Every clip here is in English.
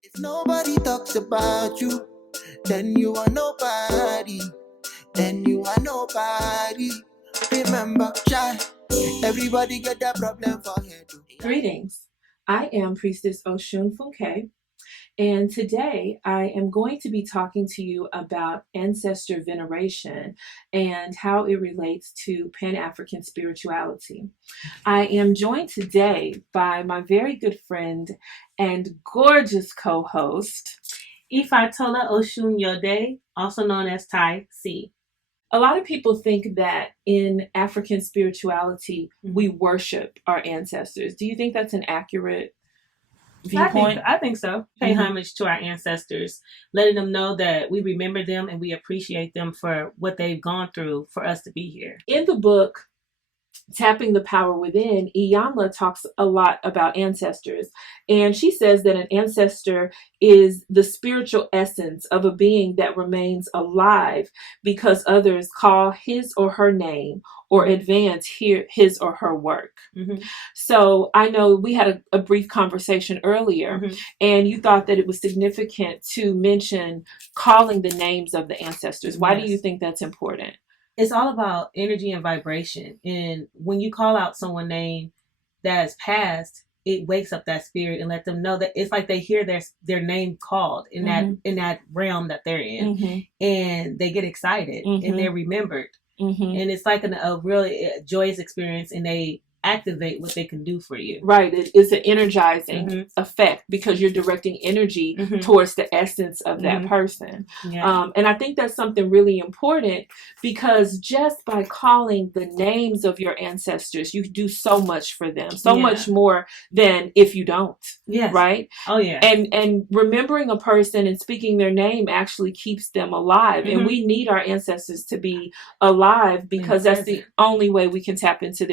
If nobody talks about you, then you are nobody. Then you are nobody. Remember, child, everybody get that problem for head. Greetings. I am Priestess Oshun Funke, and today I am going to be talking to you about Ancestor Veneration and how it relates to Pan-African spirituality. I am joined today by my very good friend and gorgeous co-host, Ifatola Oshun Yode, also known as Tai C. A lot of people think that in African spirituality, we worship our ancestors. Do you think that's an accurate viewpoint? I think so. Pay homage to our ancestors, letting them know that we remember them and we appreciate them for what they've gone through for us to be here. In the book, Tapping the Power Within, Iyanla talks a lot about ancestors, and she says that an ancestor is the spiritual essence of a being that remains alive because others call his or her name or advance his or her work. So I know we had a brief conversation earlier, and you thought that it was significant to mention calling the names of the ancestors. Why do you think that's important? It's all about energy and vibration. And when you call out someone's name that has passed, it wakes up that spirit and let them know that it's like they hear their name called in that realm that they're in, and they get excited and they're remembered, and it's like a really joyous experience, and they activate what they can do for you. Right. It's an energizing effect because you're directing energy towards the essence of that person. And I think that's something really important because just by calling the names of your ancestors, you do so much for them, so much more than if you don't. Yes. Right. Oh yeah. And remembering a person and speaking their name actually keeps them alive. And we need our ancestors to be alive because that's the only way we can tap into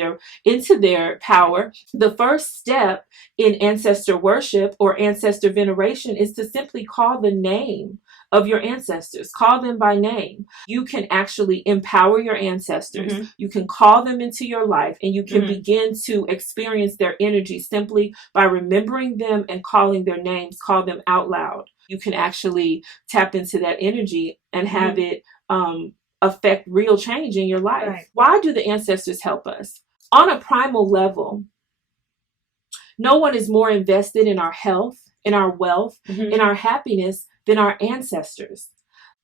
their power. The first step in ancestor worship or ancestor veneration is to simply call the name of your ancestors. Call them by name. You can actually empower your ancestors. You can call them into your life, and you can begin to experience their energy simply by remembering them and calling their names. Call them out loud. You can actually tap into that energy and have it affect real change in your life. Right. Why do the ancestors help us? On a primal level, no one is more invested in our health, in our wealth, in our happiness than our ancestors.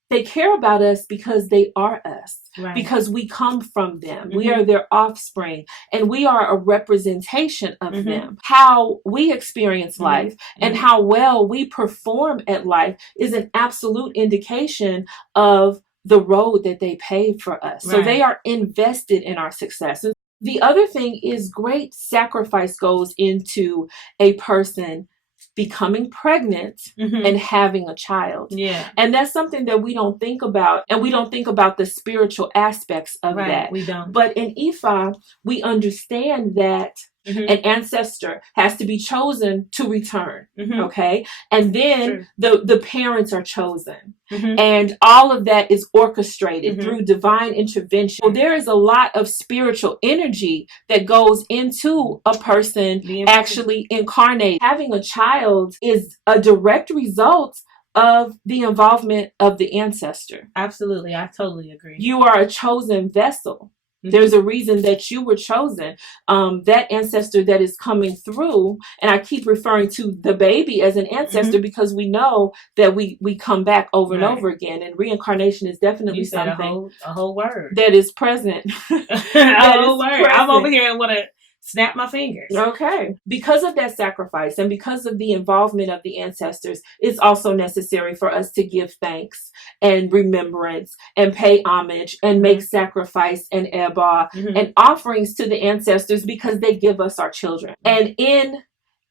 They care about us because they are us, because we come from them. We are their offspring, and we are a representation of them. How we experience life and how well we perform at life is an absolute indication of the road that they paved for us. So they are invested in our success. The other thing is great sacrifice goes into a person becoming pregnant and having a child. And that's something that we don't think about, and we don't think about the spiritual aspects of that. We don't. But in Ifa, we understand that an ancestor has to be chosen to return. Okay. And then the parents are chosen. And all of that is orchestrated through divine intervention. So there is a lot of spiritual energy that goes into a person actually incarnating. Having a child is a direct result of the involvement of the ancestor. Absolutely. I totally agree. You are a chosen vessel. There's a reason that you were chosen. That ancestor that is coming through, and I keep referring to the baby as an ancestor because we know that we come back over and over again, and reincarnation is definitely something a whole word that is present. A whole word. I'm over here and want to snap my fingers. Okay. Because of that sacrifice and because of the involvement of the ancestors, it's also necessary for us to give thanks and remembrance and pay homage and make sacrifice and eba and offerings to the ancestors because they give us our children. And in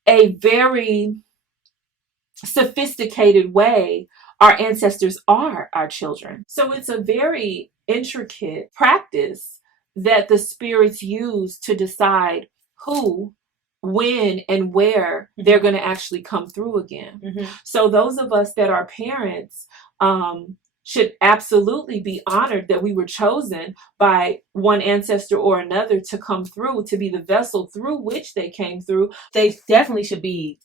a very sophisticated way, our ancestors are our children. So it's a very intricate practice that the spirits use to decide who, when, and where they're going to actually come through again. So those of us that are parents should absolutely be honored that we were chosen by one ancestor or another to come through, to be the vessel through which they came through. They definitely should be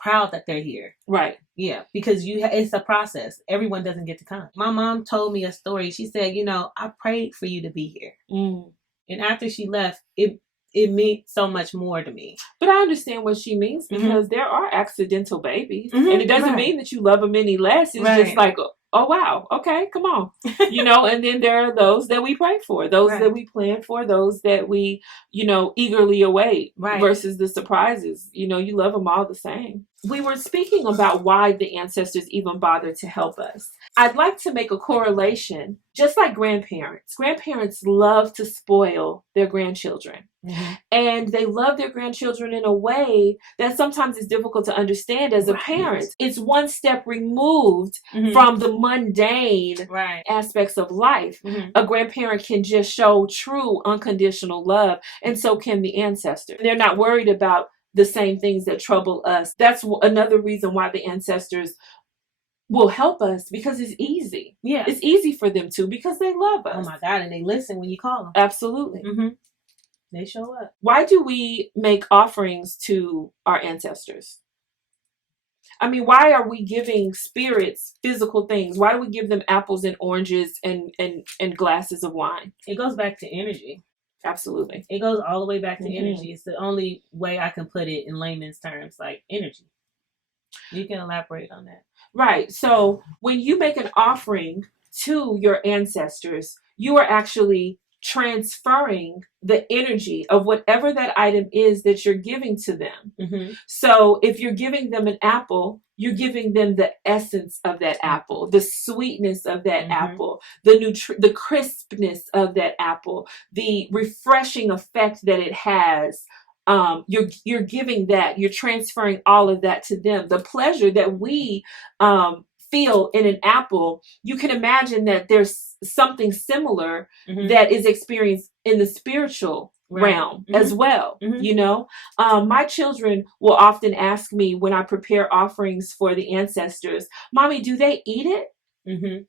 proud that they're here. Right. Yeah, because it's a process. Everyone doesn't get to come. My mom told me a story. She said, I prayed for you to be here. And after she left, it meant so much more to me. But I understand what she means, because there are accidental babies. And it doesn't mean that you love them any less. It's just like, oh, wow. Okay, come on. And then there are those that we pray for, those that we plan for, those that we, eagerly await versus the surprises. You love them all the same. We were speaking about why the ancestors even bothered to help us. I'd like to make a correlation, just like grandparents. Grandparents love to spoil their grandchildren. And they love their grandchildren in a way that sometimes is difficult to understand as a parent. It's one step removed from the mundane aspects of life. A grandparent can just show true unconditional love, and so can the ancestors. They're not worried about the same things that trouble us. That's another reason why the ancestors will help us, because it's easy. Yeah. It's easy for them to, because they love us. Oh my God, and they listen when you call them. Absolutely. They show up. Why do we make offerings to our ancestors? I mean, why are we giving spirits physical things? Why do we give them apples and oranges and glasses of wine? It goes back to energy. Absolutely. It goes all the way back to energy. It's the only way I can put it in layman's terms, like energy. You can elaborate on that. Right. So when you make an offering to your ancestors, you are actually transferring the energy of whatever that item is that you're giving to them. So if you're giving them an apple, you're giving them the essence of that apple, the sweetness of that apple, the crispness of that apple, the refreshing effect that it has. You're giving that, you're transferring all of that to them. The pleasure that we feel in an apple, you can imagine that there's something similar that is experienced in the spiritual realm as well. My children will often ask me when I prepare offerings for the ancestors, Mommy, do they eat it?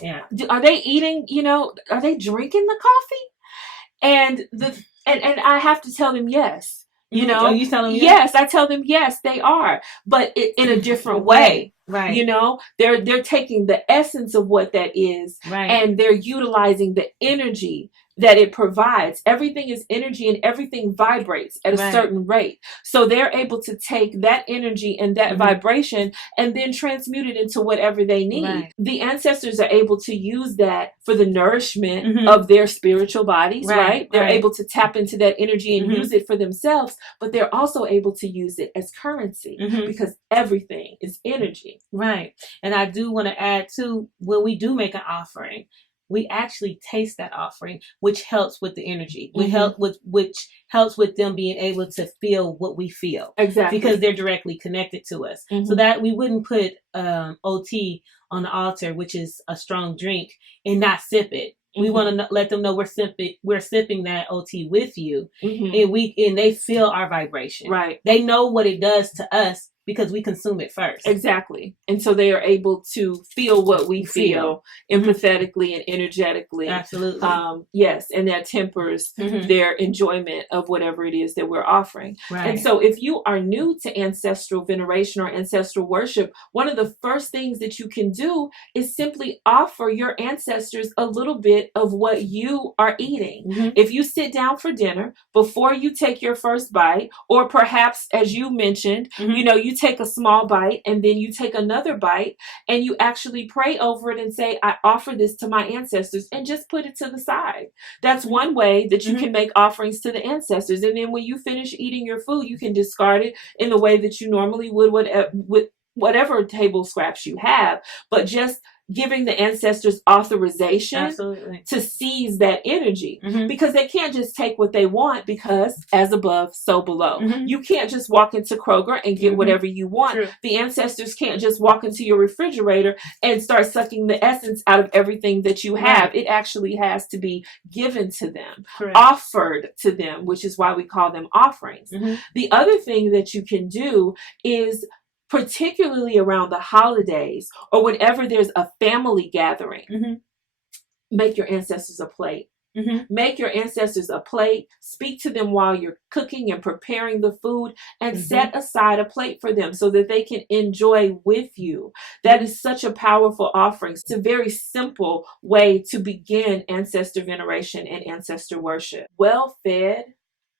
Yeah. Are they eating, are they drinking the coffee? And I have to tell them yes. You tell them yes, I tell them yes, they are, but in a different way. Right. They're taking the essence of what that is, and they're utilizing the energy that it provides. Everything is energy, and everything vibrates at a certain rate. So they're able to take that energy and that vibration and then transmute it into whatever they need. The ancestors are able to use that for the nourishment of their spiritual bodies, right? They're able to tap into that energy and use it for themselves, but they're also able to use it as currency because everything is energy. Right. And I do want to add too, when we do make an offering, we actually taste that offering, which helps with the energy. Which helps with them being able to feel what we feel. Exactly. Because they're directly connected to us. So that we wouldn't put OT on the altar, which is a strong drink, and not sip it. We want to let them know we're sipping that OT with you, and they feel our vibration. Right. They know what it does to us because we consume it first. Exactly. And so they are able to feel what we feel empathetically and energetically. Absolutely. Yes. And that tempers their enjoyment of whatever it is that we're offering. Right. And so if you are new to ancestral veneration or ancestral worship, one of the first things that you can do is simply offer your ancestors a little bit of what you are eating. If you sit down for dinner, before you take your first bite, or perhaps as you mentioned, you take a small bite and then you take another bite and you actually pray over it and say, I offer this to my ancestors, and just put it to the side. That's one way that you can make offerings to the ancestors. And then when you finish eating your food, you can discard it in the way that you normally would with whatever table scraps you have, but just giving the ancestors authorization to seize that energy, because they can't just take what they want, because as above, so below. You can't just walk into Kroger and get whatever you want. True. The ancestors can't just walk into your refrigerator and start sucking the essence out of everything that you have. It actually has to be given to them, offered to them, which is why we call them offerings. The other thing that you can do is, particularly around the holidays or whenever there's a family gathering, make your ancestors a plate. Make your ancestors a plate. Speak to them while you're cooking and preparing the food, and set aside a plate for them so that they can enjoy with you. That is such a powerful offering. It's a very simple way to begin ancestor veneration and ancestor worship. Well fed,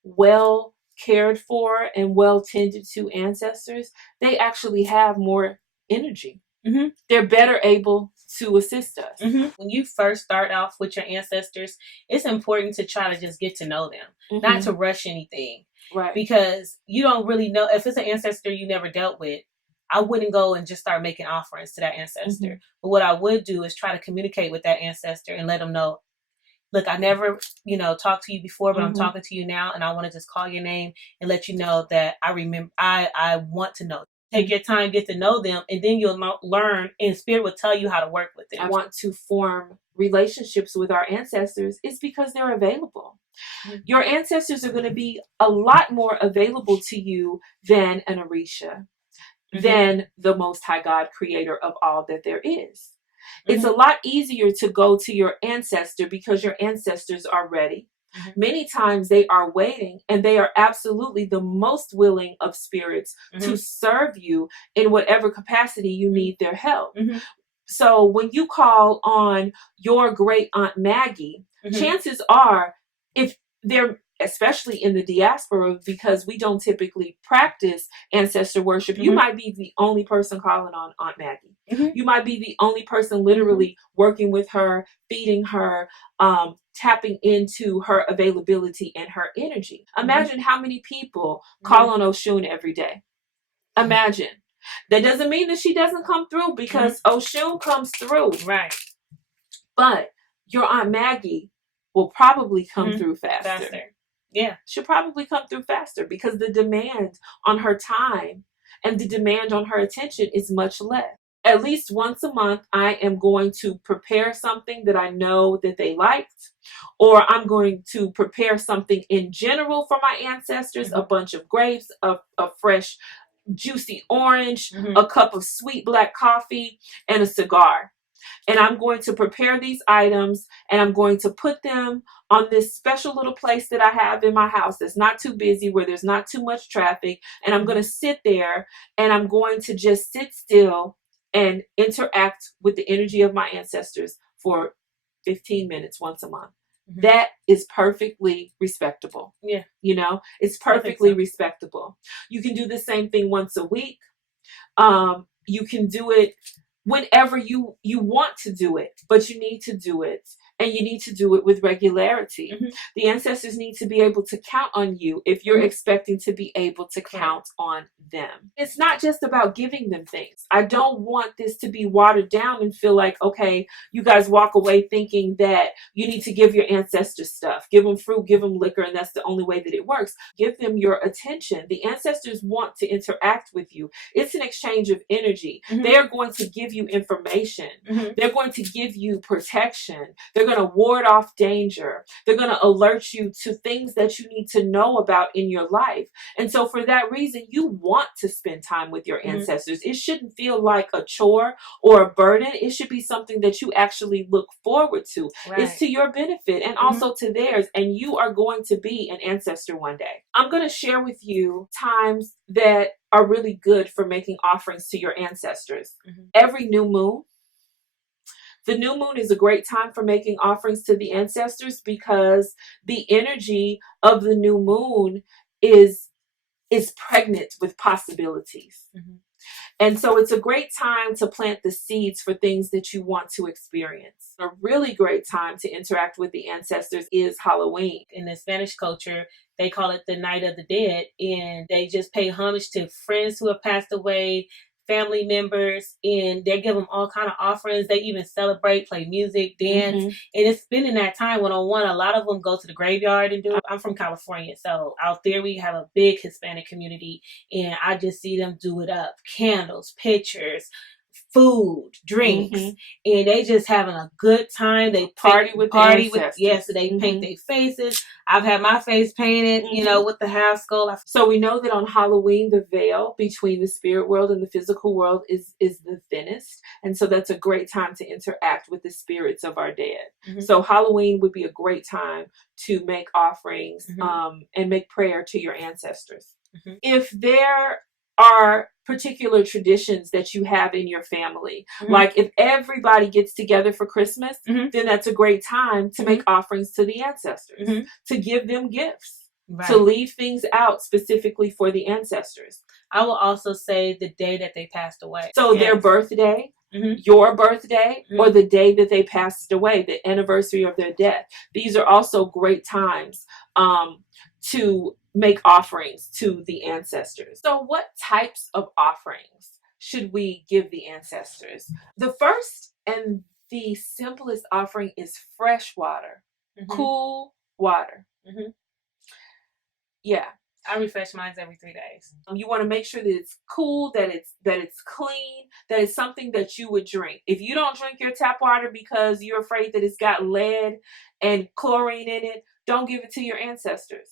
well cared for, and well tended to ancestors, they actually have more energy. They're better able to assist us. When you first start off with your ancestors, it's important to try to just get to know them, not to rush anything. Right. Because you don't really know, if it's an ancestor you never dealt with, I wouldn't go and just start making offerings to that ancestor. But what I would do is try to communicate with that ancestor and let them know, look, I never, talked to you before, but I'm talking to you now, and I want to just call your name and let you know that I remember, I want to know. Take your time, get to know them, and then you'll learn, and Spirit will tell you how to work with them. I want to form relationships with our ancestors. It's because they're available. Your ancestors are going to be a lot more available to you than an Orisha, than the Most High God, creator of all that there is. It's a lot easier to go to your ancestor because your ancestors are ready. Many times they are waiting, and they are absolutely the most willing of spirits to serve you in whatever capacity you need their help. So when you call on your great Aunt Maggie, chances are, if they're, especially in the diaspora, because we don't typically practice ancestor worship, you might be the only person calling on Aunt Maggie. You might be the only person literally working with her, feeding her, tapping into her availability and her energy. Imagine how many people call on Oshun every day. Imagine. That doesn't mean that she doesn't come through, because Oshun comes through. Right. But your Aunt Maggie will probably come through faster. Yeah. She'll probably come through faster because the demand on her time and the demand on her attention is much less. At least once a month, I am going to prepare something that I know that they liked, or I'm going to prepare something in general for my ancestors, a bunch of grapes, a fresh, juicy orange, a cup of sweet black coffee, and a cigar. And I'm going to prepare these items, and I'm going to put them on this special little place that I have in my house that's not too busy, where there's not too much traffic. And I'm going to sit there, and I'm going to just sit still and interact with the energy of my ancestors for 15 minutes once a month. That is perfectly respectable. Yeah. It's perfectly respectable. You can do the same thing once a week. You can do it whenever you want to do it, but you need to do it, and you need to do it with regularity. The ancestors need to be able to count on you if you're expecting to be able to count on them. It's not just about giving them things. I don't want this to be watered down and feel like, okay, you guys walk away thinking that you need to give your ancestors stuff. Give them fruit, give them liquor, and that's the only way that it works. Give them your attention. The ancestors want to interact with you. It's an exchange of energy. They're going to give you information. They're going to give you protection. They're going to ward off danger. They're going to alert you to things that you need to know about in your life. And so for that reason, you want to spend time with your ancestors. It shouldn't feel like a chore or a burden. It should be something that you actually look forward to. Right. It's to your benefit and also to theirs. And you are going to be an ancestor one day. I'm going to share with you times that are really good for making offerings to your ancestors. Every new moon. The new moon is a great time for making offerings to the ancestors because the energy of the new moon is pregnant with possibilities. And so it's a great time to plant the seeds for things that you want to experience. A really great time to interact with the ancestors is Halloween. In the Spanish culture, they call it the Night of the Dead, and they just pay homage to friends who have passed away, family members, and they give them all kind of offerings. They even celebrate, play music, dance. And it's spending that time one-on-one. A lot of them go to the graveyard and do it. I'm from California, so out there we have a big Hispanic community, and I just see them do it up. Candles, pictures, food, drinks, and they just having a good time. They party with yes, so they paint their faces. I've had my face painted, you know, with the half skull. So we know that on Halloween, the veil between the spirit world and the physical world is the thinnest. And so that's a great time to interact with the spirits of our dead. So Halloween would be a great time to make offerings and make prayer to your ancestors. If there are particular traditions that you have in your family, like if everybody gets together for Christmas, then that's a great time to make offerings to the ancestors, to give them gifts, to leave things out specifically for the ancestors. I will also say the day that they passed away. So their birthday, your birthday, or the day that they passed away, the anniversary of their death. These are also great times to make offerings to the ancestors. So what types of offerings should we give the ancestors? The first and the simplest offering is fresh water, cool water. Yeah. I refresh mine every 3 days. You want to make sure that it's cool, that it's clean, that it's something that you would drink. If you don't drink your tap water because you're afraid that it's got lead and chlorine in it, don't give it to your ancestors.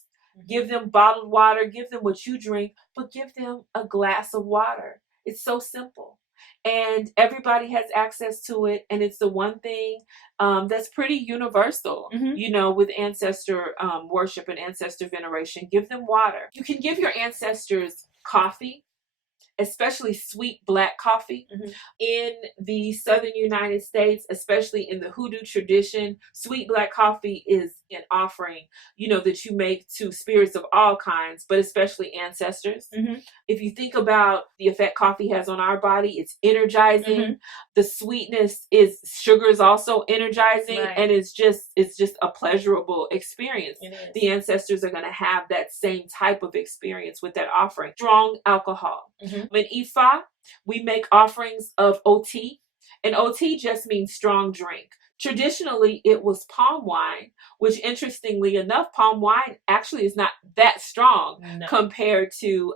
Give them bottled water, give them what you drink, but give them a glass of water. It's so simple. And everybody has access to it. And it's the one thing that's pretty universal, you know, with ancestor worship and ancestor veneration. Give them water. You can give your ancestors coffee, especially sweet black coffee. In the southern United States, especially in the hoodoo tradition, sweet black coffee is an offering, you know, that you make to spirits of all kinds, but especially ancestors. If you think about the effect coffee has on our body, it's energizing. The sweetness is sugar is also energizing, and it's just a pleasurable experience. The ancestors are going to have that same type of experience with that offering. Strong alcohol. In Ifa, we make offerings of OT, and OT just means strong drink. Traditionally, it was palm wine, which interestingly enough, palm wine actually is not that strong compared to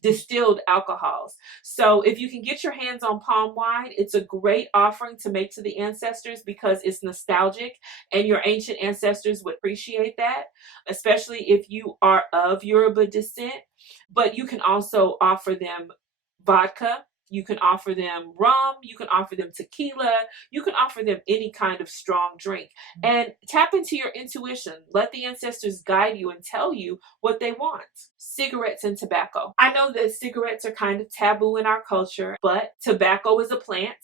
distilled alcohols. So if you can get your hands on palm wine, it's a great offering to make to the ancestors because it's nostalgic and your ancient ancestors would appreciate that, especially if you are of Yoruba descent. But you can also offer them vodka. You can offer them rum, you can offer them tequila, you can offer them any kind of strong drink. And tap into your intuition. Let the ancestors guide you and tell you what they want. Cigarettes and tobacco. I know that cigarettes are kind of taboo in our culture, but tobacco is a plant.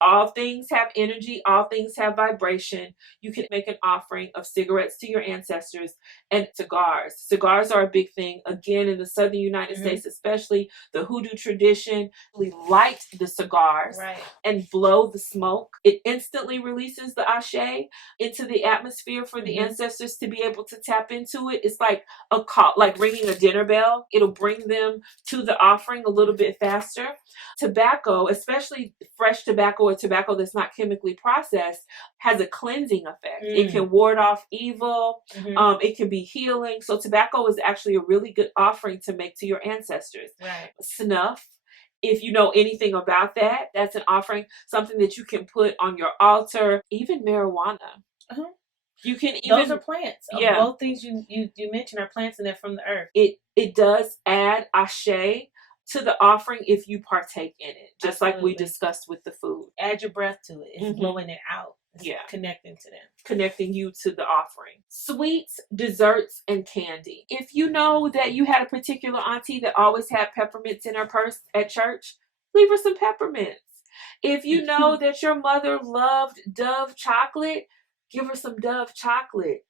All things have energy, all things have vibration. You can make an offering of cigarettes to your ancestors, and cigars. Cigars are a big thing. Again, in the southern United States, especially the hoodoo tradition, we light the cigars and blow the smoke. It instantly releases the ashe into the atmosphere for the ancestors to be able to tap into it. It's like a call, like ringing a dinner bell. It'll bring them to the offering a little bit faster. Tobacco, especially fresh tobacco or tobacco that's not chemically processed, has a cleansing effect. It can ward off evil. It can be healing. So tobacco is actually a really good offering to make to your ancestors. Snuff. If you know anything about that, that's an offering, something that you can put on your altar. Even marijuana. You can even, those are plants. Both things you mentioned are plants and they're from the earth. It does add ashe to the offering if you partake in it, just like we discussed with the food. Add your breath to it. It's blowing it out. It's connecting to them. Connecting you to the offering. Sweets, desserts, and candy. If you know that you had a particular auntie that always had peppermints in her purse at church, leave her some peppermints. If you know that your mother loved Dove chocolate, give her some Dove chocolate.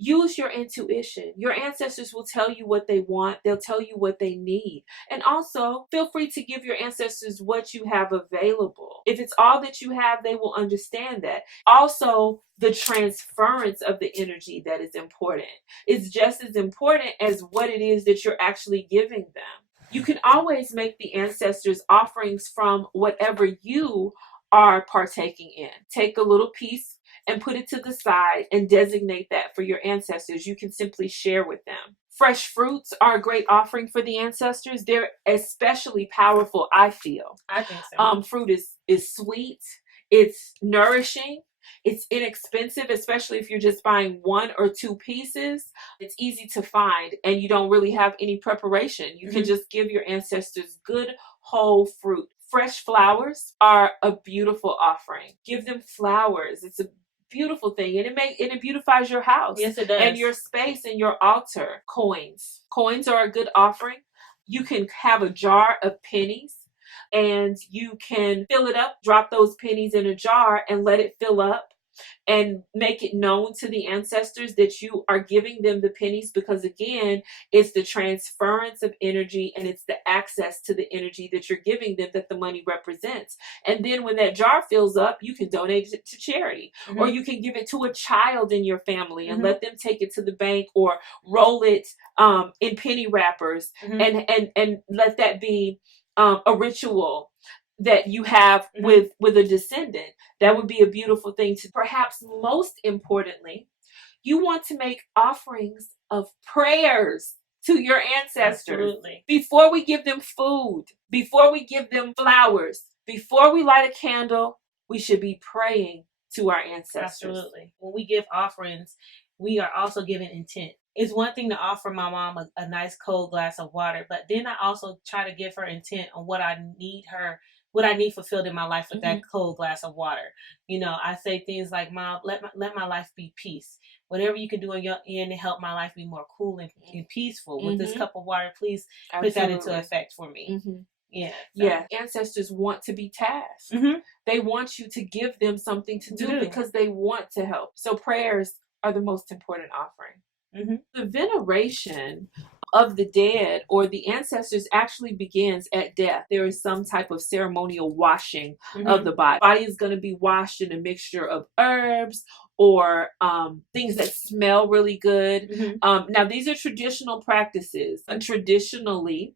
Use your intuition. Your ancestors will tell you what they want. They'll tell you what they need. And also, feel free to give your ancestors what you have available. If it's all that you have, they will understand that. Also, the transference of the energy that is important. It's just as important as what it is that you're actually giving them. You can always make the ancestors offerings from whatever you are partaking in. Take a little piece and put it to the side and designate that for your ancestors. You can simply share with them. Fresh fruits are a great offering for the ancestors. They're especially powerful, I feel. I think so. Fruit is sweet, it's nourishing, it's inexpensive, especially if you're just buying 1 or 2 pieces. It's easy to find, and you don't really have any preparation. You can just give your ancestors good whole fruit. Fresh flowers are a beautiful offering. Give them flowers. It's a beautiful thing, and it beautifies your house. Yes, it does. And your space and your altar. Coins are a good offering. You can have a jar of pennies, and you can fill it up, drop those pennies in a jar and let it fill up, and make it known to the ancestors that you are giving them the pennies, because again, it's the transference of energy, and it's the access to the energy that you're giving them that the money represents. And then when that jar fills up, you can donate it to charity, or you can give it to a child in your family and let them take it to the bank, or roll it in penny wrappers, and let that be a ritual that you have with a descendant. That would be a beautiful thing. To perhaps most importantly, you want to make offerings of prayers to your ancestors. Absolutely. Before we give them food, before we give them flowers, before we light a candle, we should be praying to our ancestors. Absolutely. When we give offerings, we are also giving intent. It's one thing to offer my mom a nice cold glass of water, but then I also try to give her intent on what I need fulfilled in my life with that cold glass of water. You know, I say things like, Mom, let my life be peace. Whatever you can do on your end to help my life be more cool and peaceful. With this cup of water, please put that into effect for me. Yeah. So. Yeah. Ancestors want to be tasked. They want you to give them something to do because they want to help. So prayers are the most important offering. The veneration of the dead or the ancestors actually begins at death. There is some type of ceremonial washing of the body. The body is going to be washed in a mixture of herbs or things that smell really good. Now, these are traditional practices. Traditionally,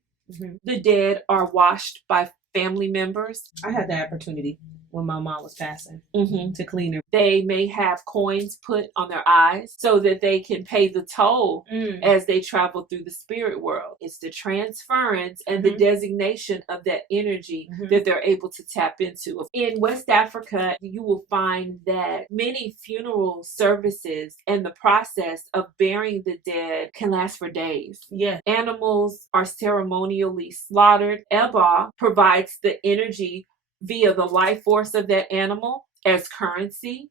the dead are washed by family members. I had the opportunity when my mom was passing to clean her. They may have coins put on their eyes so that they can pay the toll as they travel through the spirit world. It's the transference and the designation of that energy that they're able to tap into. In West Africa, you will find that many funeral services and the process of burying the dead can last for days. Yeah. Animals are ceremonially slaughtered. Eba provides the energy via the life force of that animal as currency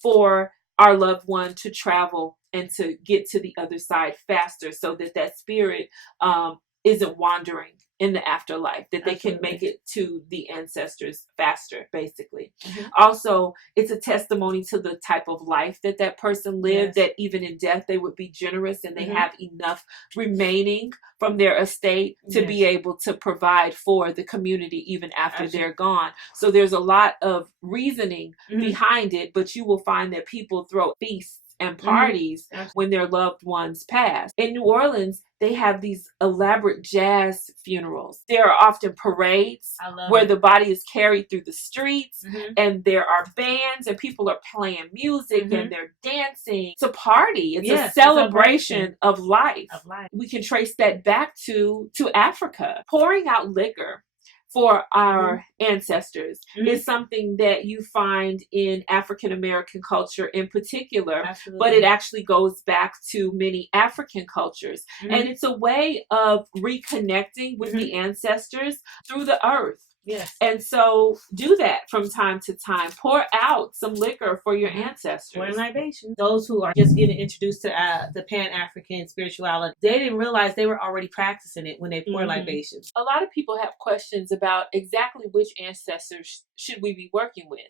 for our loved one to travel and to get to the other side faster, so that that spirit isn't wandering in the afterlife, that they can make it to the ancestors faster, basically. Also, it's a testimony to the type of life that that person lived, that even in death they would be generous and they have enough remaining from their estate to be able to provide for the community even after they're gone. So there's a lot of reasoning behind it, but you will find that people throw feasts and parties when their loved ones pass. In New Orleans, they have these elaborate jazz funerals. There are often parades where the body is carried through the streets, and there are bands and people are playing music and they're dancing. It's a party. It's a celebration of life. We can trace that back to Africa. Pouring out liquor for our ancestors is something that you find in African American culture in particular, but it actually goes back to many African cultures. And it's a way of reconnecting with the ancestors through the earth. Yes. And so do that from time to time. Pour out some liquor for your ancestors. Pour libation. Those who are just getting introduced to the Pan-African spirituality, they didn't realize they were already practicing it when they pour libation. A lot of people have questions about exactly which ancestors should we be working with.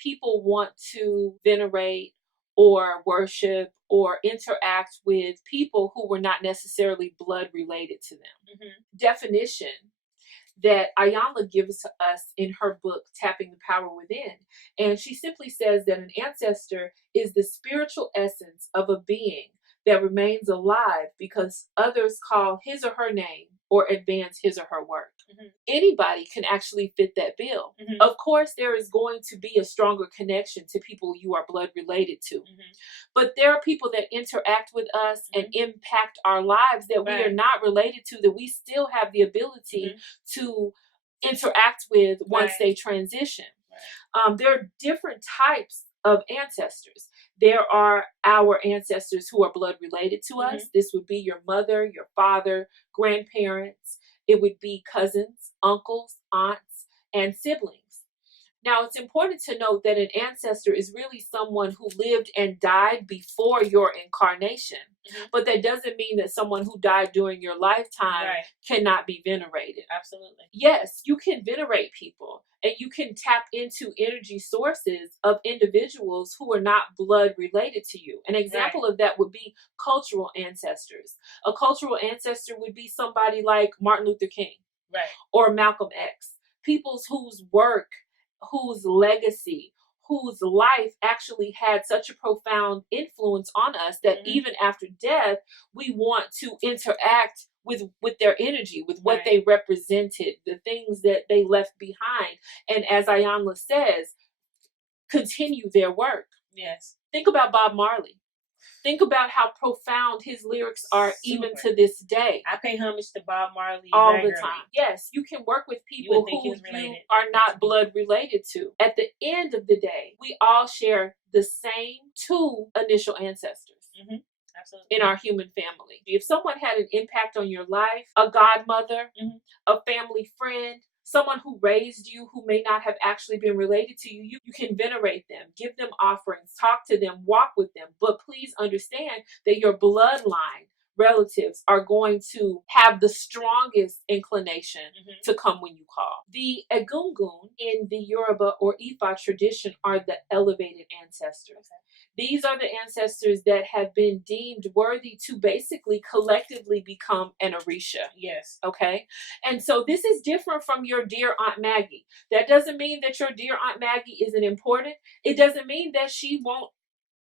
People want to venerate or worship or interact with people who were not necessarily blood related to them. Definition that Ayanla gives to us in her book, Tapping the Power Within. And she simply says that an ancestor is the spiritual essence of a being that remains alive because others call his or her name or advance his or her work. Anybody can actually fit that bill. Of course, there is going to be a stronger connection to people you are blood related to. But there are people that interact with us and impact our lives that we are not related to, that we still have the ability to interact with once they transition. There are different types of ancestors. There are our ancestors who are blood related to us. This would be your mother, your father, grandparents. It would be cousins, uncles, aunts, and siblings. Now, it's important to note that an ancestor is really someone who lived and died before your incarnation. But that doesn't mean that someone who died during your lifetime cannot be venerated. Absolutely. Yes, you can venerate people, and you can tap into energy sources of individuals who are not blood related to you. An example of that would be cultural ancestors. A cultural ancestor would be somebody like Martin Luther King or Malcolm X. Peoples whose work, whose legacy, whose life actually had such a profound influence on us that even after death, we want to interact with their energy, with what they represented, the things that they left behind. And as Ayanla says, continue their work. Yes. Think about Bob Marley. Think about how profound his lyrics are even to this day. I pay homage to Bob Marley all regularly. the time. Yes, you can work with people who you are not blood related to. At the end of the day, we all share the same two initial ancestors. Absolutely. In our human family. If someone had an impact on your life, a godmother, a family friend, someone who raised you who may not have actually been related to you, you can venerate them, give them offerings, talk to them, walk with them. But please understand that your bloodline relatives are going to have the strongest inclination to come when you call. The Egungun in the Yoruba or Ifa tradition are the elevated ancestors. These are the ancestors that have been deemed worthy to basically collectively become an Orisha. Yes. Okay? And so this is different from your dear Aunt Maggie. That doesn't mean that your dear Aunt Maggie isn't important. It doesn't mean that she won't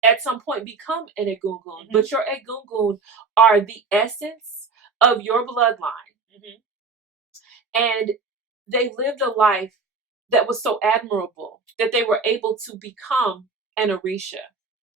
at some point become an Egungun. But your Egungun are the essence of your bloodline. And they lived a life that was so admirable that they were able to become an Orisha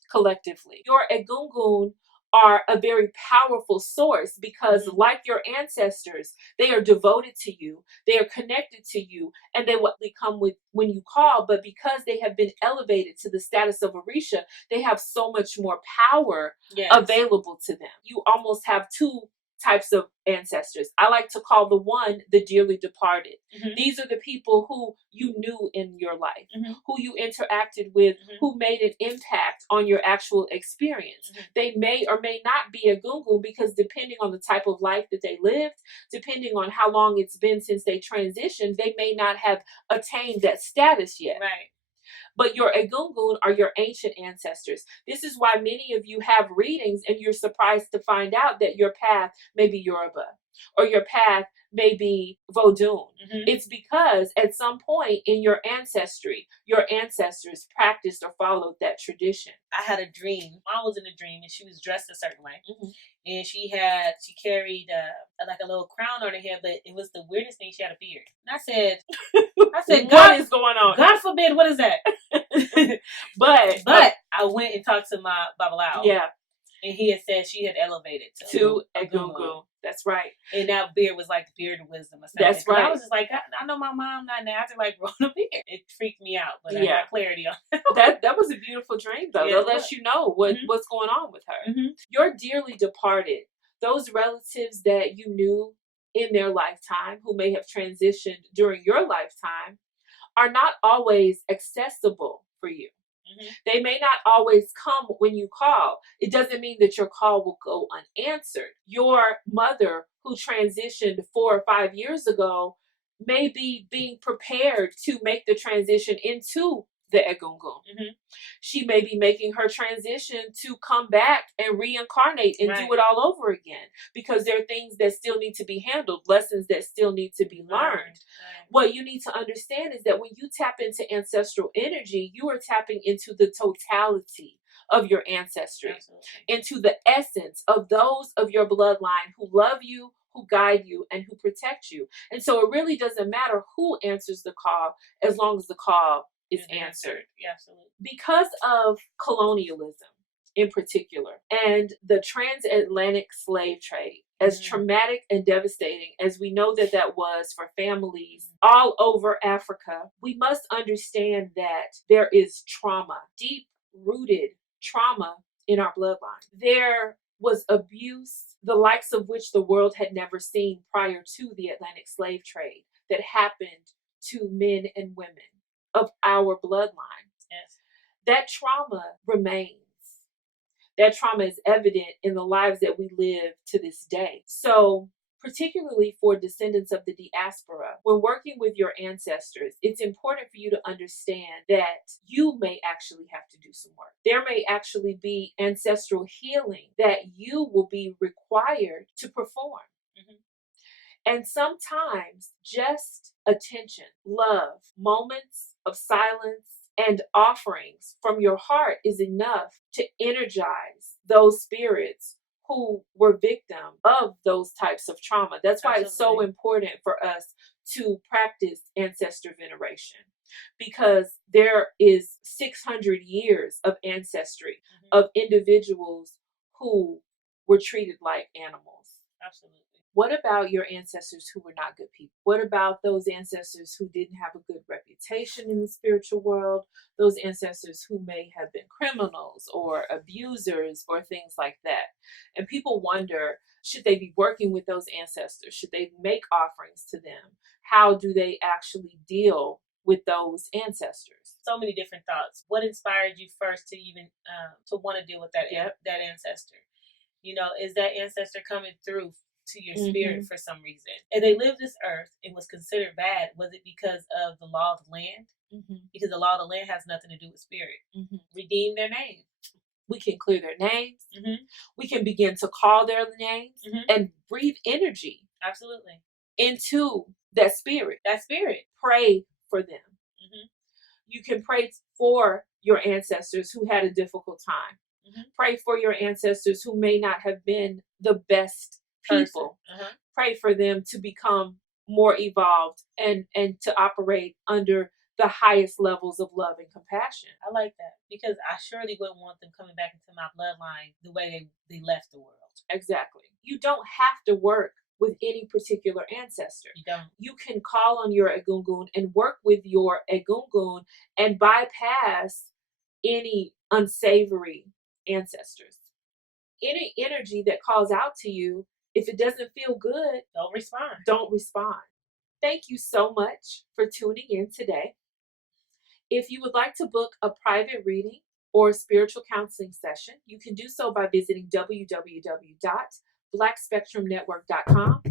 collectively. Your Egungun are a very powerful source because like your ancestors, they are devoted to you, they are connected to you, and they will come with when you call. But because they have been elevated to the status of Orisha, they have so much more power available to them. You almost have two types of ancestors. I like to call the one the dearly departed. These are the people who you knew in your life, who you interacted with, who made an impact on your actual experience. They may or may not be a Gungun because depending on the type of life that they lived, depending on how long it's been since they transitioned, they may not have attained that status yet. But your Egungun are your ancient ancestors. This is why many of you have readings and you're surprised to find out that your path may be Yoruba or your path may be Vodun. It's because at some point in your ancestry, your ancestors practiced or followed that tradition. I had a dream. Mom was in a dream and she was dressed a certain way. And she carried like a little crown on her head, but it was the weirdest thing. She had a beard. And I said, what is going on? God forbid, what is that? but I went and talked to my Babalao. Yeah. And he had said she had elevated to Egungun. That's right. And that beard was like the beard of wisdom or something. That's right. I was just like, I know my mom not now to like growing a beard. It freaked me out, but I got clarity on that was a beautiful dream though. That lets you know what's going on with her. Your dearly departed, those relatives that you knew in their lifetime who may have transitioned during your lifetime are not always accessible for you. They may not always come when you call. It doesn't mean that your call will go unanswered. Your mother who transitioned 4 or 5 years ago may be being prepared to make the transition into the Egungun. She may be making her transition to come back and reincarnate and do it all over again because there are things that still need to be handled, lessons that still need to be learned. What you need to understand is that when you tap into ancestral energy, you are tapping into the totality of your ancestry, into the essence of those of your bloodline who love you, who guide you and who protect you. And so it really doesn't matter who answers the call as long as the call is answered. Yeah, absolutely. Because of colonialism in particular and the transatlantic slave trade, as traumatic and devastating as we know that that was for families all over Africa, we must understand that there is trauma, deep-rooted trauma in our bloodline. There was abuse, the likes of which the world had never seen prior to the Atlantic slave trade, that happened to men and women of our bloodline. Yes. That trauma remains. That trauma is evident in the lives that we live to this day. So, particularly for descendants of the diaspora, when working with your ancestors, it's important for you to understand that you may actually have to do some work. There may actually be ancestral healing that you will be required to perform. And sometimes just attention, love, moments of silence, and offerings from your heart is enough to energize those spirits who were victim of those types of trauma. That's why it's so important for us to practice ancestor veneration, because there is 600 years of ancestry of individuals who were treated like animals. Absolutely. What about your ancestors who were not good people? What about those ancestors who didn't have a good reputation in the spiritual world? Those ancestors who may have been criminals or abusers or things like that. And people wonder, should they be working with those ancestors? Should they make offerings to them? How do they actually deal with those ancestors? So many different thoughts. What inspired you first to even to want to deal with that ancestor? You know, is that ancestor coming through to your spirit for some reason? And they lived this earth, it was considered bad. Was it because of the law of the land? Because the law of the land has nothing to do with spirit. Redeem their name. We can clear their names. We can begin to call their names and breathe energy. Absolutely. Into that spirit. Pray for them. You can pray for your ancestors who had a difficult time. Pray for your ancestors who may not have been the best people. Pray for them to become more evolved and to operate under the highest levels of love and compassion. I like that, because I surely wouldn't want them coming back into my bloodline the way they left the world. Exactly. You don't have to work with any particular ancestor. You don't. You can call on your Egungun and work with your Egungun and bypass any unsavory ancestors. Any energy that calls out to you, if it doesn't feel good, don't respond. Thank you so much for tuning in today. If you would like to book a private reading or spiritual counseling session, you can do so by visiting www.blackspectrumnetwork.com.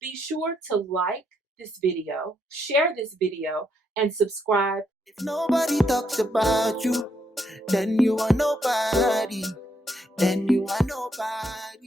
Be sure to like this video, share this video, and subscribe. If nobody talks about you, then you are nobody. Then you are nobody.